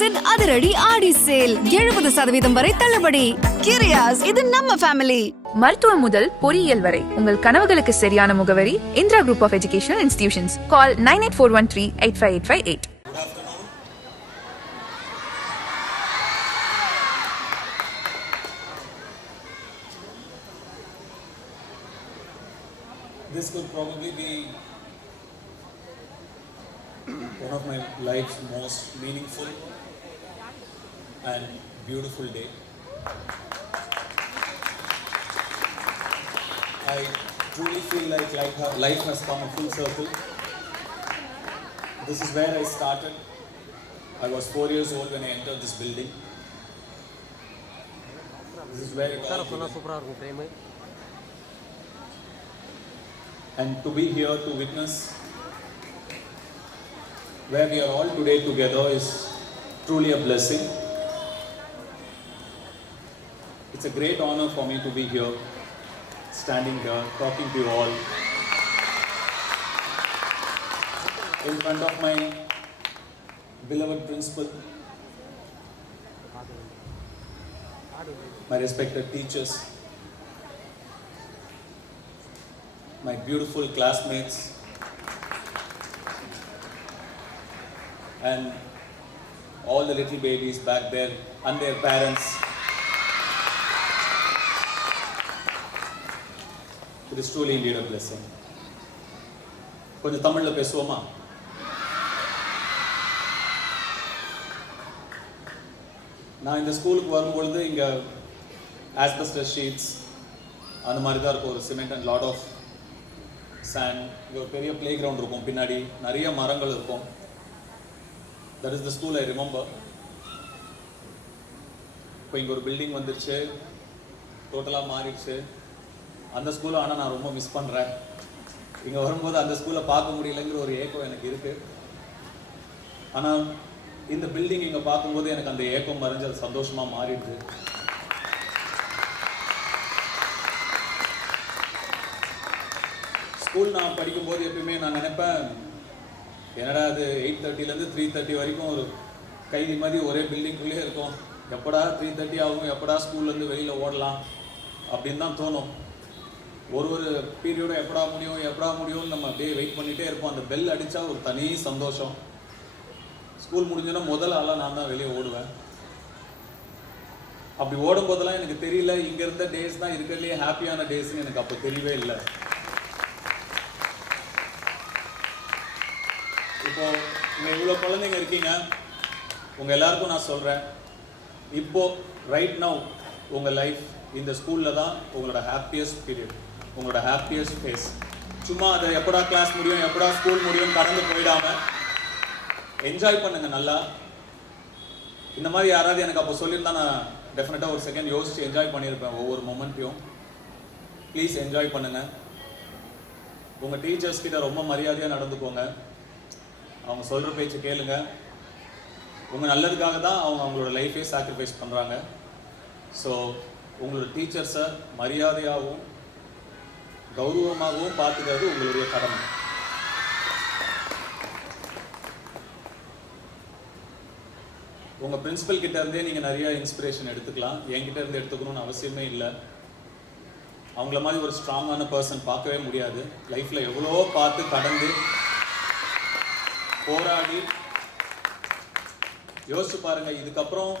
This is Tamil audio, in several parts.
கிரியாஸின் அதிரடி ஆடி சேல் 70% வரை தள்ளுபடி. கிரியாஸ், இது நம்ம ஃபேமிலி. மருத்துவம் முதல் பொறியியல் வரை உங்கள் கனவுகளுக்கு சரியான முகவரி Indira group of educational institutions. Call 9841385858. This could probably be one of my life's most meaningful and beautiful day. I truly feel like life has come a full circle. This is where I started. I was 4 years old when I entered this building. This is where it all began. And to be here to witness where we are all today together is truly a blessing. It's a great honor for me to be here, standing here, talking to you all in front of my beloved principal, my respected teachers, my beautiful classmates, and all the little babies back there and their parents. It is truly indeed a blessing. கொஞ்சம் தமிழ்ல பேசுவோமா? நான் இந்த ஸ்கூலுக்கு வரும்பொழுது இங்கே ஆஸ்பெஸ்டஸ் ஷீட்ஸ் அந்த மாதிரி தான் இருக்கும். ஒரு cement and lot of sand. இங்கே ஒரு பெரிய பிளே கிரவுண்ட் இருக்கும், பின்னாடி நிறைய மரங்கள் இருக்கும். That is the school I remember. இப்போ இங்கே ஒரு பில்டிங் வந்துருச்சு, டோட்டலாக மாறிடுச்சு. அந்த ஸ்கூலை ஆனால் நான் ரொம்ப மிஸ் பண்ணுறேன். இங்கே வரும்போது அந்த ஸ்கூலை பார்க்க முடியலைங்கிற ஒரு ஏக்கம் எனக்கு இருக்குது. ஆனால் இந்த பில்டிங் இங்கே பார்க்கும்போது எனக்கு அந்த ஏக்கம் மறைஞ்சு அது சந்தோஷமாக மாறிடுது. ஸ்கூல் நான் படிக்கும்போது எப்பயுமே நான் நினைப்பேன், என்னடா அது 8:30 3:30 வரைக்கும் ஒரு கைதி மாதிரி ஒரே பில்டிங்குள்ளே இருக்கும். எப்படா 3:30 ஆகும், எப்படா ஸ்கூல்லேருந்து வெளியில் ஓடலாம் அப்படின்னு தான் தோணும். ஒரு பீரியடும் எப்படா முடியும்னு நம்ம அப்படியே வெயிட் பண்ணிகிட்டே இருப்போம். அந்த பெல் அடித்தா ஒரு தனி சந்தோஷம். ஸ்கூல் முடிஞ்சோன்னா முதல் ஆளாக நான் தான் வெளியே ஓடுவேன். அப்படி ஓடும்போதெல்லாம் எனக்கு தெரியல, இங்கே இருந்த டேஸ் தான் இருக்கிறதுலே ஹாப்பியான டேஸ்ன்னு எனக்கு அப்போ தெரியவே இல்லை. இப்போது இங்கே இவ்வளோ குழந்தைங்க இருக்கீங்க, உங்கள் எல்லாருக்கும் நான் சொல்கிறேன், இப்போது ரைட் நவ் உங்கள் லைஃப் இந்த ஸ்கூலில் தான் உங்களோட ஹாப்பியஸ்ட் பீரியட், உங்களோட ஹாப்பியஸ்ட் ஃபேஸ். சும்மா அதை எப்படா கிளாஸ் முடியும், எப்படா ஸ்கூல் முடியும் கடந்து போயிடாமல் என்ஜாய் பண்ணுங்கள் நல்லா. இந்த மாதிரி யாராவது எனக்கு அப்போ சொல்லியிருந்தா நான் டெஃபினட்டாக ஒரு செகண்ட் யோசித்து என்ஜாய் பண்ணியிருப்பேன் ஒவ்வொரு மொமெண்ட்டையும். ப்ளீஸ் என்ஜாய் பண்ணுங்கள். உங்கள் டீச்சர்ஸ் கிட்ட ரொம்ப மரியாதையாக நடந்துக்கோங்க. அவங்க சொல்கிற பேச்சு கேளுங்க. உங்கள் நல்லதுக்காக தான் அவங்க அவங்களோட லைஃபே சாக்ரிஃபைஸ் பண்ணுறாங்க. ஸோ உங்களோட டீச்சர்ஸை மரியாதையாகவும் கௌரவமாகவும் பார்த்துக்கிறது உங்களுடைய கடமை. உங்கள் பிரின்சிபல் கிட்ட இருந்தே நீங்கள் நிறைய இன்ஸ்பிரேஷன் எடுத்துக்கலாம். என்கிட்ட இருந்து எடுத்துக்கணும்னு அவசியமே இல்லை. அவங்கள மாதிரி ஒரு ஸ்ட்ராங்கான பர்சன் பார்க்கவே முடியாது. லைஃப்பில் எவ்வளோ பார்த்து கடந்து போராடி யோசிச்சு பாருங்கள். இதுக்கப்புறம்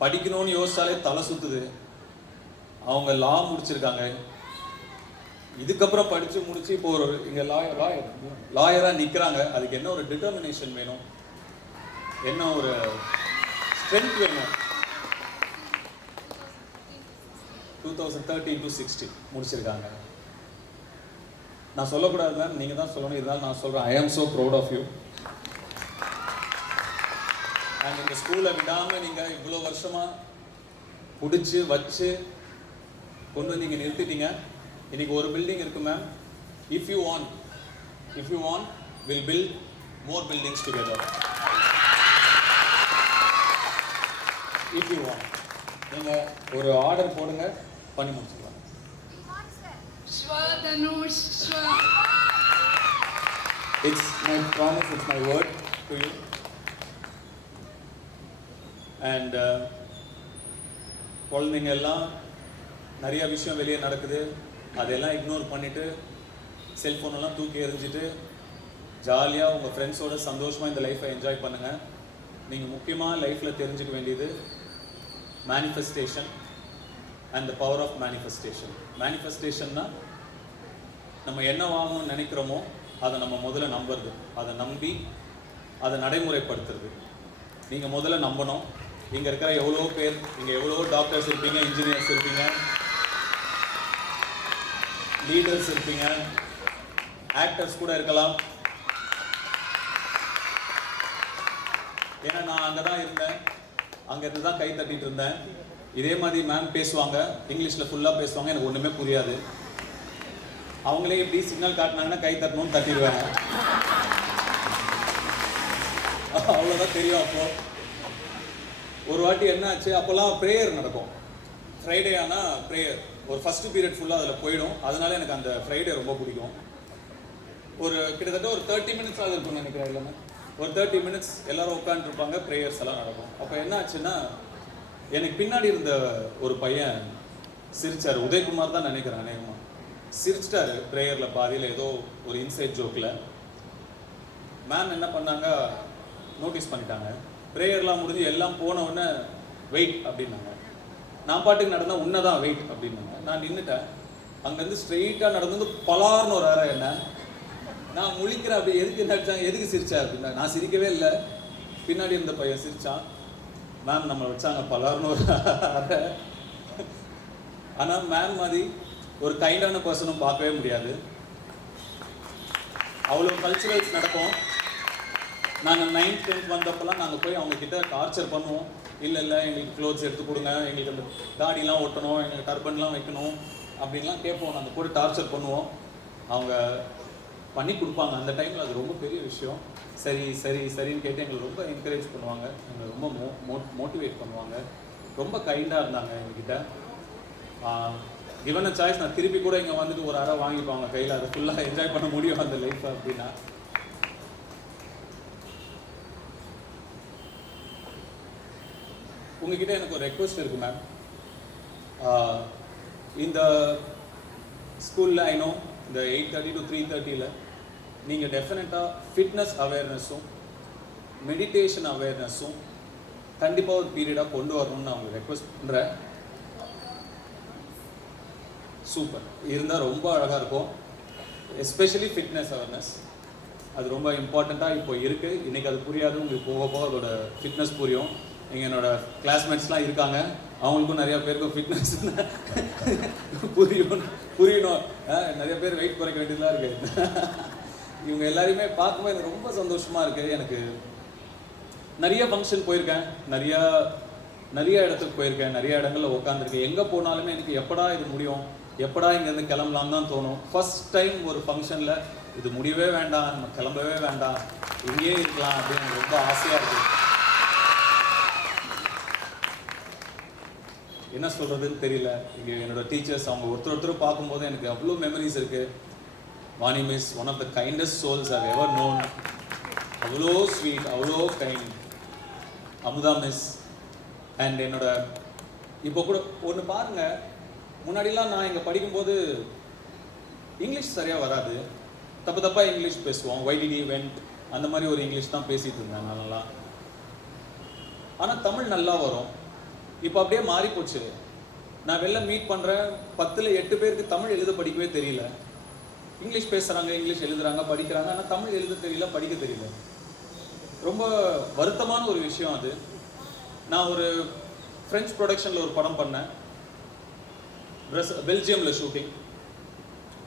படிக்கணும்னு யோசிச்சாலே தலை சுற்றுது. அவங்க லா முடிச்சிருக்காங்க. இதுக்கப்புறம் படித்து முடித்து இப்போ ஒரு இங்கே லாயராக நிற்கிறாங்க. அதுக்கு என்ன ஒரு டிட்டர்மினேஷன் வேணும், என்ன ஒரு ஸ்ட்ரென்த் வேணும். 2013 to 60 முடிச்சிருக்காங்க. நான் சொல்லக்கூடாது, நீங்கள் தான் சொல்லணும். இருந்தாலும் நான் சொல்கிறேன், I am so proud of you. And இந்த ஸ்கூலை விடாமல் நீங்கள் இவ்வளோ வருஷமாக பிடிச்சி வச்சு கொண்டு வந்து நீங்கள் நிறுத்திட்டீங்க. இன்றைக்கி ஒரு பில்டிங் இருக்குது ma'am. If you want will build more buildings together. If you want நீங்கள் ஒரு ஆர்டர் போடுங்க, பண்ணி முடிச்சுக்கலாம். It's my promise, it's my word to you. And குழந்தைங்க எல்லாம் நிறைய விஷயம் வெளியே நடக்குது, அதெல்லாம் இக்னோர் பண்ணிவிட்டு செல்ஃபோனெல்லாம் தூக்கி எறிஞ்சிட்டு ஜாலியாக உங்கள் ஃப்ரெண்ட்ஸோட சந்தோஷமாக இந்த லைஃப்பை என்ஜாய் பண்ணுங்கள். நீங்கள் முக்கியமாக லைஃப்பில் தெரிஞ்சுக்க வேண்டியது manifestation and the power of manifestation. மேனிஃபெஸ்டேஷன்னா நம்ம என்ன வாங்கணும்னு நினைக்கிறோமோ அதை நம்ம முதல்ல நம்புறது, அதை நம்பி அதை நடைமுறைப்படுத்துறது. நீங்கள் முதல்ல நம்பணும். இங்கே இருக்கிற எவ்வளோ பேர், இங்கே எவ்வளோ டாக்டர்ஸ் இருப்பீங்க, இன்ஜினியர்ஸ் இருப்பீங்க, லீடர்ஸ் இருப்பீங்க, ஆக்டர்ஸ் கூட இருக்கலாம். ஏன்னா நான் அங்கே தான் இருந்தேன், அங்கேருந்து தான் கை தட்டிட்டு இருந்தேன். இதே மாதிரி மேம் பேசுவாங்க, இங்கிலீஷில் ஃபுல்லாக பேசுவாங்க, எனக்கு ஒன்றுமே புரியாது. அவங்களே எப்படி சிக்னல் காட்டினாங்கன்னா கை தட்டணும்னு தட்டிடுவேன், அவ்வளோதான் தெரியும். அப்போது ஒரு வாட்டி என்ன ஆச்சு, அப்போல்லாம் ப்ரேயர் நடக்கும். ஃப்ரைடே ஆனால் ப்ரேயர் ஒரு ஃபஸ்ட்டு பீரியட் ஃபுல்லாக அதில் போயிடும். அதனால எனக்கு அந்த ஃப்ரைடே ரொம்ப பிடிக்கும். ஒரு கிட்டத்தட்ட ஒரு 30 மினிட்ஸ் ஆகுது இருக்கும்னு நினைக்கிறேன். இல்லைன்னா ஒரு 30 மினிட்ஸ் எல்லோரும் உட்காந்துருப்பாங்க, ப்ரேயர்ஸ் எல்லாம் நடக்கும். அப்போ என்ன ஆச்சுன்னா, எனக்கு பின்னாடி இருந்த ஒரு பையன் சிரிச்சார். உதயகுமார் தான் நினைக்கிறேன், அநேகமாக சிரிச்சிட்டாரு ப்ரேயரில் பாதியில், ஏதோ ஒரு இன்சைட் ஜோக்கில். மேம் என்ன பண்ணாங்க, நோட்டீஸ் பண்ணிட்டாங்க. ப்ரேயர்லாம் முடிஞ்சு எல்லாம் போன உடனே வெயிட் அப்படின்னாங்க. நான் பாட்டுக்கு நடந்தால் உன்னதான் வெயிட் அப்படின்னாங்க. நான் நின்றுட்டேன். அங்கேருந்து ஸ்ட்ரெயிட்டாக நடந்து பலார்னு ஒரு அறை. என்ன நான் முழிக்கிறேன், அப்படி எதுக்கு நடிச்சாங்க, எதுக்கு சிரிச்சா அப்படின்னா, நான் சிரிக்கவே இல்லை, பின்னாடி இருந்த பையன் சிரித்தான். மேம் நம்மளை வச்சாங்க பலார்னு ஒரு அறை. ஆனால் மேம் மாதிரி ஒரு கைண்டான பர்சனும் பார்க்கவே முடியாது. அவ்வளோ கல்ச்சுரல்ஸ் நடக்கும். நாங்கள் 9th 10th வந்தப்பெல்லாம் நாங்கள் போய் அவங்கக்கிட்ட டார்ச்சர் பண்ணுவோம். இல்லை எங்களுக்கு க்ளோத்ஸ் எடுத்து கொடுங்க, எங்களுக்கு அந்த தாடிலாம் ஒட்டணும், எங்களுக்கு டர்பன்லாம் வைக்கணும் அப்படின்லாம் கேட்போம். நாங்கள் போட்டு டார்ச்சர் பண்ணுவோம். அவங்க பண்ணி கொடுப்பாங்க. அந்த டைமில் அது ரொம்ப பெரிய விஷயம். சரி சரி சரின்னு கேட்டு எங்களை ரொம்ப என்கரேஜ் பண்ணுவாங்க, எங்களை ரொம்ப மோட்டிவேட் பண்ணுவாங்க. ரொம்ப கைண்டாக இருந்தாங்க எங்ககிட்ட. கிவன் அ சாய்ஸ் நான் திருப்பி கூட இங்கே வந்துட்டு ஒரு அறை வாங்கிப்பாங்க கையில், அதை ஃபுல்லாக என்ஜாய் பண்ண முடியும் அந்த லைஃப்பை அப்படின்னா. உங்ககிட்ட எனக்கு ஒரு ரெக்வஸ்ட் இருக்குது மேம். இந்த ஸ்கூலில் ஐநோ இந்த 8:30 to 3:30 நீங்கள் டெஃபினட்டாக ஃபிட்னஸ் அவேர்னஸும் மெடிடேஷன் அவேர்னஸும் கண்டிப்பாக ஒரு பீரியடாக கொண்டு வரணும்னு நான் உங்களுக்கு ரெக்வஸ்ட் பண்ணுறேன். சூப்பர் இருந்தால் ரொம்ப அழகாக இருக்கும். எஸ்பெஷலி ஃபிட்னஸ் அவேர்னஸ் அது ரொம்ப இம்பார்ட்டண்ட்டாக இப்போ இருக்குது. இன்றைக்கி அது புரியாது, உங்களுக்கு போக போக அதோட ஃபிட்னஸ் புரியும். இங்கே என்னோடய கிளாஸ்மேட்ஸ்லாம் இருக்காங்க, அவங்களுக்கும் நிறையா பேருக்கும் ஃபிட்னஸ் புரியணும். நிறைய பேர் வெயிட் குறைக்க வேண்டியதாக இருக்குது. இவங்க எல்லாரையுமே பார்க்கும்போது எனக்கு ரொம்ப சந்தோஷமாக இருக்குது. எனக்கு நிறைய ஃபங்க்ஷன் போயிருக்கேன், நிறைய இடத்துக்கு போயிருக்கேன், நிறைய இடங்களில் உட்காந்துருக்கேன். எங்கே போனாலுமே எனக்கு எப்படா இது முடியும், எப்படா இங்கேருந்து கிளம்பலான்னு தான் தோணும். ஃபஸ்ட் டைம் ஒரு ஃபங்க்ஷனில் இது முடியவே வேண்டாம், நம்ம கிளம்பவே வேண்டாம், இங்கேயே இருக்கலாம் அப்படின்னு ரொம்ப ஆசையாக இருக்குது. என்ன சொல்கிறதுன்னு தெரியல. இங்கே என்னோட டீச்சர்ஸ் அவங்க ஒருத்தர் பார்க்கும்போது எனக்கு அவ்வளோ மெமரிஸ் இருக்குது. Vani miss one of the kindest souls I've ever known. அவ்வளோ ஸ்வீட், அவ்வளோ கைண்ட். அமுதா மிஸ் அண்ட் என்னோட இப்போ கூட ஒன்று பாருங்கள், முன்னாடிலாம் நான் இங்கே படிக்கும்போது இங்கிலீஷ் சரியாக வராது, தப்பாக இங்கிலீஷ் பேசுவோம். வை டிட் யூ வென்ட் அந்த மாதிரி ஒரு இங்கிலீஷ் தான் பேசிகிட்டு இருந்தேன் நல்லா. ஆனால் தமிழ் நல்லா வரும். இப்போ அப்படியே மாறி போச்சு. நான் வெளில மீட் பண்ணுறேன், 10ல் 8 பேருக்கு தமிழ் எழுத படிக்கவே தெரியல. இங்கிலீஷ் பேசுகிறாங்க, இங்கிலீஷ் எழுதுகிறாங்க, படிக்கிறாங்க, ஆனால் தமிழ் எழுத தெரியல, படிக்க தெரியல. ரொம்ப வருத்தமான ஒரு விஷயம் அது. நான் ஒரு ஃப்ரெஞ்ச் ப்ரொடக்ஷனில் ஒரு படம் பண்ணேன், பெல்ஜியமில் ஷூட்டிங்.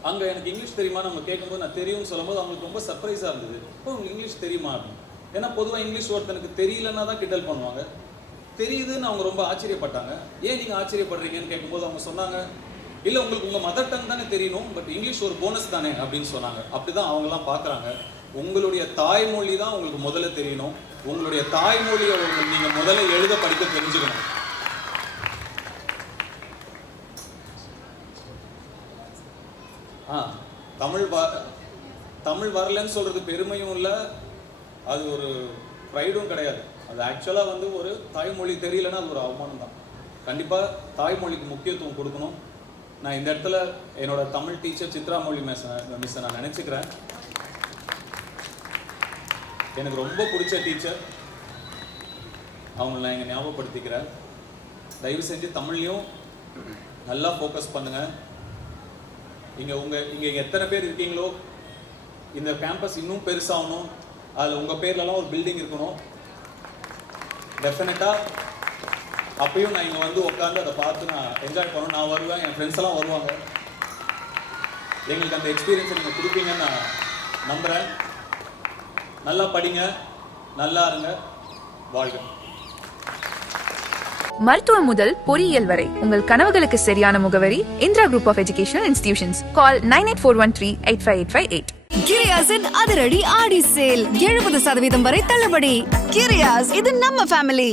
அங்கே எனக்கு இங்கிலீஷ் தெரியுமா நம்ம கேட்கும்போது நான் தெரியும்னு சொல்லும்போது அவங்களுக்கு ரொம்ப சர்ப்ரைஸாக இருந்தது. இப்போ உங்களுக்கு இங்கிலீஷ் தெரியுமா அப்படின்னு. ஏன்னா பொதுவாக இங்கிலீஷ் ஒருத்தனுக்கு தெரியலன்னா தான் கிண்டல் பண்ணுவாங்க. தெரியுதுன்னு அவங்க ரொம்ப ஆச்சரியப்பட்டாங்க. ஏன் நீங்கள் ஆச்சரியப்படுறீங்கன்னு கேட்கும்போது அவங்க சொன்னாங்க, இல்லை உங்களுக்கு உங்கள் மதர் டங் தானே தெரியணும், பட் இங்கிலீஷ் ஒரு போனஸ் தானே அப்படின்னு சொன்னாங்க. அப்படி தான் அவங்களாம் பார்க்குறாங்க. உங்களுடைய தாய்மொழி தான் உங்களுக்கு முதல்ல தெரியணும். உங்களுடைய தாய்மொழியை நீங்கள் முதல்ல எழுத படிக்க தெரிஞ்சுக்கணும். தமிழ் வரலன்னு சொல்கிறது பெருமையும் இல்லை, அது ஒரு ப்ரைடும் கிடையாது. அது ஆக்சுவலாக வந்து ஒரு தாய்மொழி தெரியலன்னா அது ஒரு அவமானம் தான். கண்டிப்பாக தாய்மொழிக்கு முக்கியத்துவம் கொடுக்கணும். நான் இந்த இடத்துல என்னோட தமிழ் டீச்சர் சித்ராமொழி மிஸ்ஸை நான் நினச்சிக்கிறேன். எனக்கு ரொம்ப பிடிச்ச டீச்சர், அவங்கள நான் இங்கே ஞாபகப்படுத்திக்கிறேன். தயவு செஞ்சு தமிழ்லையும் நல்லா ஃபோக்கஸ் பண்ணுங்கள். இங்கே எத்தனை பேர் இருக்கீங்களோ இந்த கேம்பஸ் இன்னும் பெருசாகணும், அதில் உங்கள் பேர்லலாம் ஒரு பில்டிங் இருக்கணும். டெஃபினட்டாக அப்பயும் நான் இங்கே வந்து உட்காந்து அதை பார்த்து நான் என்ஜாய் பண்ணணும். நான் வருவேன், என் ஃப்ரெண்ட்ஸ் எல்லாம் வருவாங்க. எங்களுக்கு அந்த எக்ஸ்பீரியன்ஸை நீங்கள் கொடுப்பீங்கன்னு நான் நம்புகிறேன். நல்லா படிங்க, நல்லா இருங்க, வாழ்க. மருத்துவம் முதல் பொறியியல் வரை உங்கள் கனவுகளுக்கு சரியான முகவரி Indira group of educational institutions. Call 9841385858. கிரியாஸின் அதிரடி ஆடி சேல் 70% வரை தள்ளுபடி. கிரியாஸ், இது நம்ம ஃபேமிலி.